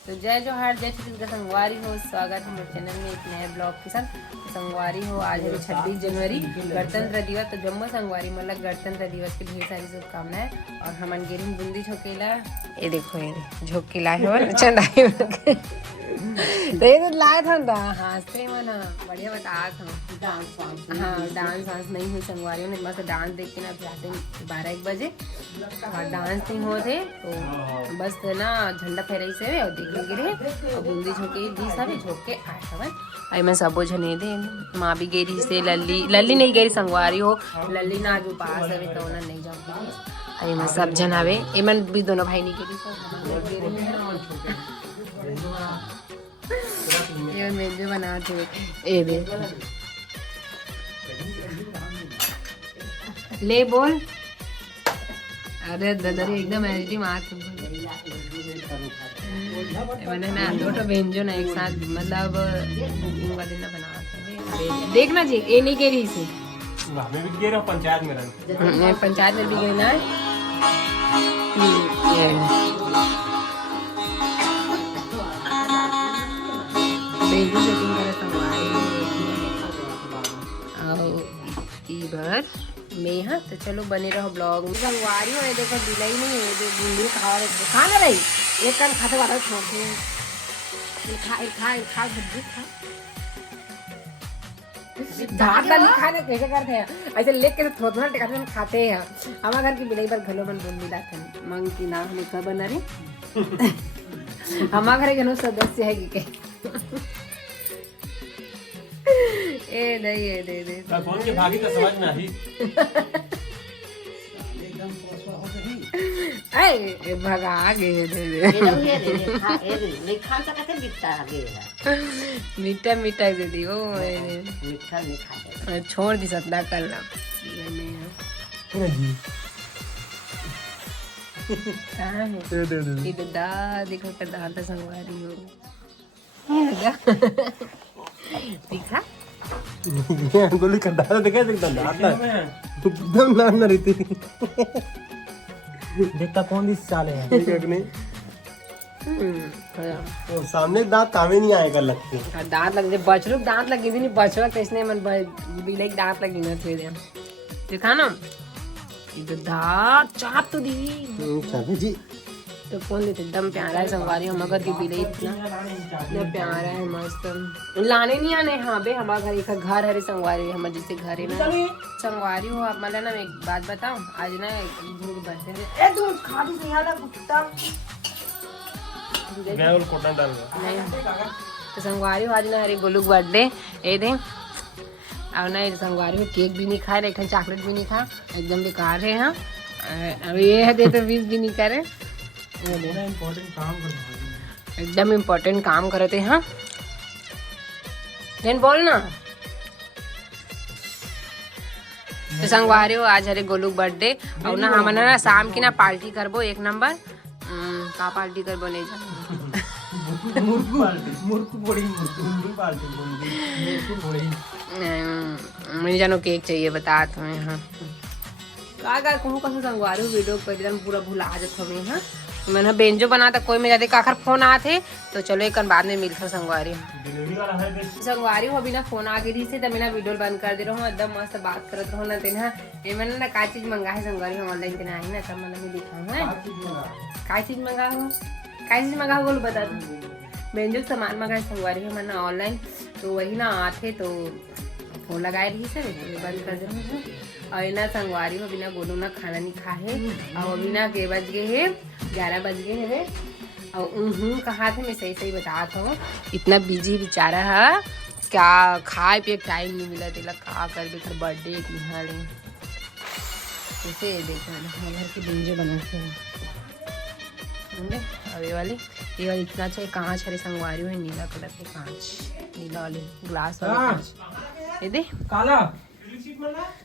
तो जय जोहार, जय छत्तीसगढ़ संगवारी हो। स्वागत है मेरे चैनल में एक नए ब्लॉग के साथ। तो संगवारी हो, आज है 26 जनवरी गणतंत्र दिवस। तो जम्मू संगवारी मतलब गणतंत्र दिवस की ढेर सारी शुभकामनाएं। और हम गिरी बूंदी झोंकेला, ये देखो ये झोंकेला है चंदाई तो ये तो लाए था ना हंसते मना बढ़िया बता था। हाँ डांस वांस नहीं हुई संगवारी में, बस डांस देख के ना जाते 12-1 बजे और डांस नहीं होते तो बस ना झंडा फहराई से और देख गिरे और बूंदी झोंके दी सब झोंक के आए हवन। आई मैं सबो झने दे माँ भी गई रही से लल्ली नहीं गई संगवारी हो, लल्ली ना जो पास है तो ना नहीं जाऊँगी। आई मैं सब जन आवे एमन भी दोनों भाई नहीं गई ये मेरे बनाते ए दे ले बोल। अरे ददरी एकदम एचडी मार मैंने ना दो तो व्यंजन एक साथ मतलब कुकिंग वाले ना बनाते देखना जी ये नहीं कह रही से भी गए रहो पंचायत में पंचायत में भी गई ना भर में। हाँ तो चलो बने रहो ब्लॉग में। संगवारी हो देखो दिलाई नहीं है जो बूंदी खा ना रही एक कान खाते वाला छोड़ खा भुजी खा धार ला लिखा ना कैसे करते हैं ऐसे लेक के थोड़ा टिकाते हम खाते हैं। हमारे घर की बिलाई पर घलो मन बूंदी लाते हैं मंग की नाम लिखा बना रही हमारे घर के सदस्य है कि ए नहीं ए दे दे कौन के भागी तो समझ में आई ए भगा गए दे दे मीठा मीठा दे दी ओ मीठा नहीं खाते छोड़ दी सतना करना दा देखो कर दांत संगवारी हो दिखा गोली कर डाला देखे एकदम एकदम नाम ना रहती देखता कौन इस साले है ठीक नहीं तो सामने दांत कामे नहीं आएगा लगते दांत लगे बछड़ू दांत लगी थी नहीं बछड़ा कैसने मन बिलाई दांत लगी ना थे देखा ना ये दांत चाप तो दी जी तो कौन लेते एकदम प्यारा है संगवारी हम मगर की बिलाई इतना प्यारा है मस्त लाने नहीं आने। हाँ बे हमारा घर एक घर है संगवारी हमारे जैसे घर है ना संगवारी हो। आप मतलब ना एक बात बताओ आज ना तो संगवारी हो आज ना हरे गोलू बर्थडे ए दे और ना संगवारी में केक भी नहीं खाए एक चॉकलेट भी नहीं खा एकदम बेकार है। हाँ अब ये है दे तो विश भी नहीं करे एकदम इम्पोर्टेंट काम करते हैं। हाँ लेकिन बोल ना तो संगवारी हो आज हरे गोलू बर्थडे और ना हम ना शाम की ना पार्टी करबो एक नंबर का पार्टी करबो नहीं मैं जानो केक चाहिए बता तुम्हें। हाँ का कहूँ कसो संगवारी वीडियो पर एकदम पूरा भुला जाता हमें। हाँ मैंने बेंजो बना था कोई में जाते काखर फोन आते तो चलो एक बाद में मिलता संगवारी संगवारी हो बिना फोन आ गई से तो मैं वीडियो बंद कर दे रहा हूँ एकदम मस्त बात करत रहो ना तेना ये मैंने ना का चीज मंगा है संगवारी हम ऑनलाइन तेना आई ना सब मैंने दिखाऊँ है का चीज मंगा हो बोलो बता दो बेंजो सामान मंगाए संगवारी है मैंने ऑनलाइन तो वही ना आते तो फोन लगाए रही से बंद कर दे रहा हूँ। और ना संगवारी हो बिना गोलू ना खाना नहीं खा है और अभी ना के बज गए है 11 बज गए है और कहा थे मैं सही बता था इतना बिजी बेचारा है क्या खाए पिए टाइम नहीं मिला तेला का कर बेकर बर्थडे निहाल ऐसे देखो घर के बिंजो बनाते हैं और ये वाली इतना अच्छा कांच हरे संगवारी है नीला कलर के कांच नीला वाले ग्लास वाले कांच ये दे काला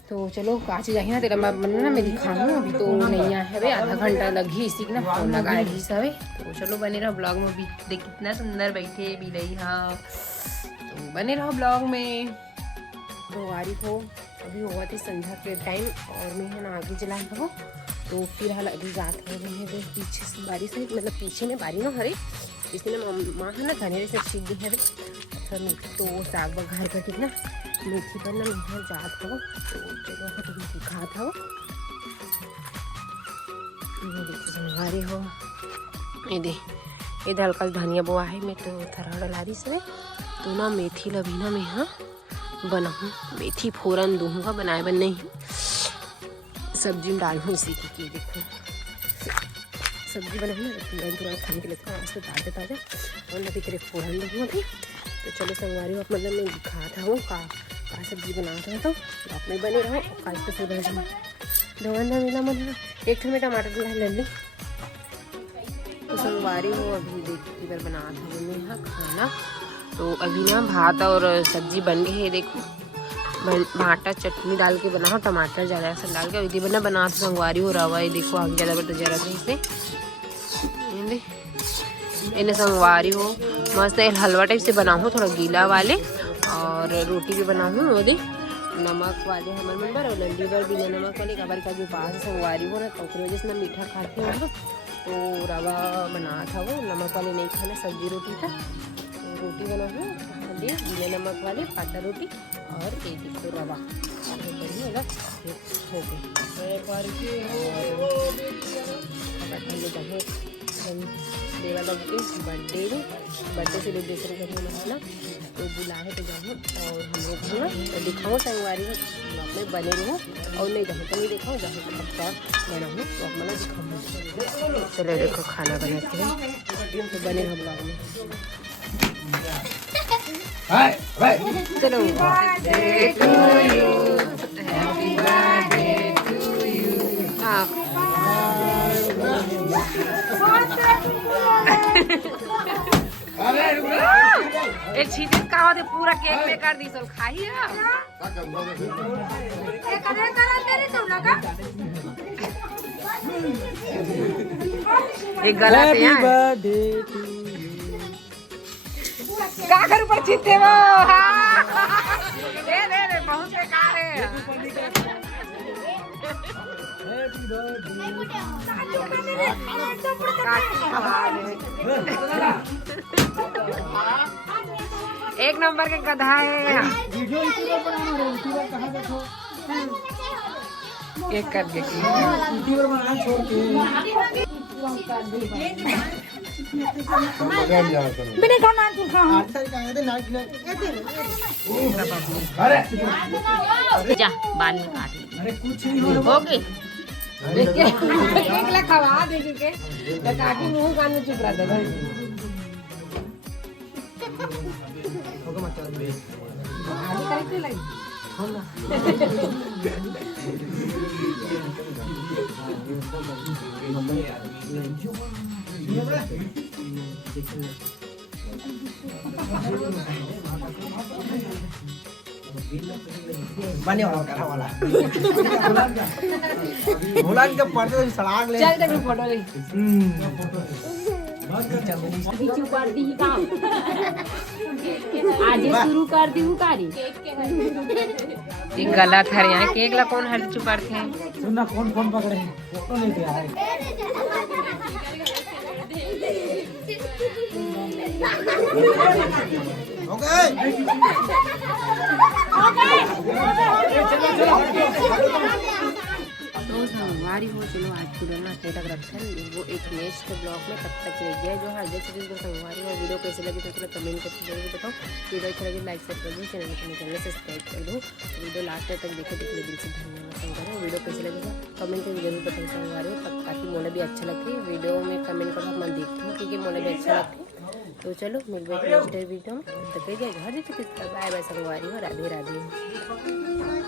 तो चलो काची जाएगी ना तेरा बनना ना मैं दिखाऊँ अभी तो नहीं आया है भाई आधा घंटा लगी इसी ना फोन लगाया घी सब तो चलो बने रहो ब्लॉग में भी देख कितना सुंदर बैठे भी रही। हाँ तो बने रहो ब्लॉग में। तो वारी को अभी हुआ थी संध्या के टाइम और मैं है ना आगे जला हो तो फिर हाल अभी जात हो रही है पीछे से बारिश है, मतलब पीछे में बारी ना हरे इसलिए माँ है ना धनिया से सीख गई है अच्छा मेथी तो साग बघार करके ना मेथी पर ना मैं जात हो तो चलो तुम दिखा था ये देखो संगवारी हो ये दे इधर हल्का धनिया बोआ है मैं तो थरा डला रही से तो ना मेथी लबीना में हाँ बनाऊँ मेथी फोरन दूँगा बनाए बन नहीं सब्जी में डालूँ इसी की देखो सब्जी बनाऊँ ना तुरंत खाने के लिए थोड़ा उसको ताज़ा ताज़ा और ना दिख रहे फोरन दूँगा अभी तो चलो संगवारी हो मतलब मैं दिखा था वो का सब्जी बनाता हूँ तो आप में बने रहो का इसको सुबह धोवंदा मिला मन एक में टमाटर ले ली तो संगवारी हो अभी देखी बार बना था मैं यहाँ खाना तो अभी ना भात और सब्जी बन गई है देखो भाटा चटनी डाल के बनाओ टमाटर ज़्यादा सब डाल के विधि बना बना तो संगवारी हो रवा है देखो आगे ज़्यादा बढ़ते जरा थे इसे इन्हें संगवारी हो मस्त हलवा टाइप से बनाऊँ थोड़ा गीला वाले और रोटी भी बनाऊँ वो नमक वाले हमारे मेम्बर और लल्ली बार बिना नमक वाले कबार का जो पास संगवारी हो ना तो वजह से ना मीठा खाते हो तो रवा बना था वो नमक वाले नहीं खाना सब्जी रोटी था तो रोटी बना हूँ बिना नमक वाले पाटा रोटी और एक देखो रवा हो गई देवा लग के बर्थडे सेलिब्रेशन करने मतलब तो बुला है तो जाऊँ और हम लोग ना तो दिखाऊँ संगवारी में बने रहूँ और नहीं जाऊँ तो नहीं दिखाऊँ जहाँ तो पक्का बना हूँ तो अपना दिखाऊँ चलो देखो खाना बनाते हैं तो बने हम लोग में चलो एक छीटे का होते पूरा केक में कर दी सब खाई है एक गलत है का कर ऊपर छीटे वो दे बहुत बेकार है एक नंबर के गधा है एक कर दे जा बाल में काट हो गई एक लाख खवा दे के काकी मुंह कान में चुप रहा था आगे करके लाई बने वाला भोला के पर्दे सड़ाग ले चल तक फोटो ले पीछे कर दी काम आज शुरू कर दी कारी ये गलत है यहाँ केक ला कौन हर चुपर थे सुनना कौन फोन पकड़े फोटो नहीं दिया है ओके तो संगवारी हो चलो आज पुराना तक रखा वो एक नेक्स्ट ब्लॉग में तब तक रह गया जो हर जैसे जिनको संगवारी हो वीडियो कैसे लगी तो थोड़ा कमेंट करके जरूर बताओ वीडियो अच्छा लगे लाइक शेयर कर दो चैनल सब्सक्राइब कर दो वीडियो लास्ट तक देखो देखने दिल से धन्यवाद संगवारी वीडियो कैसे लगेगा कमेंट करके जरूर बताओ संगवारी हो ताकि मोला भी अच्छा लगती है वीडियो में कमेंट करो मैं देखती हूँ क्योंकि मोला भी अच्छा लगती है तो चलो मिलते हैं नेक्स्ट वीडियो में तब तक घर बाय बाय संगवारी हो राधे राधे।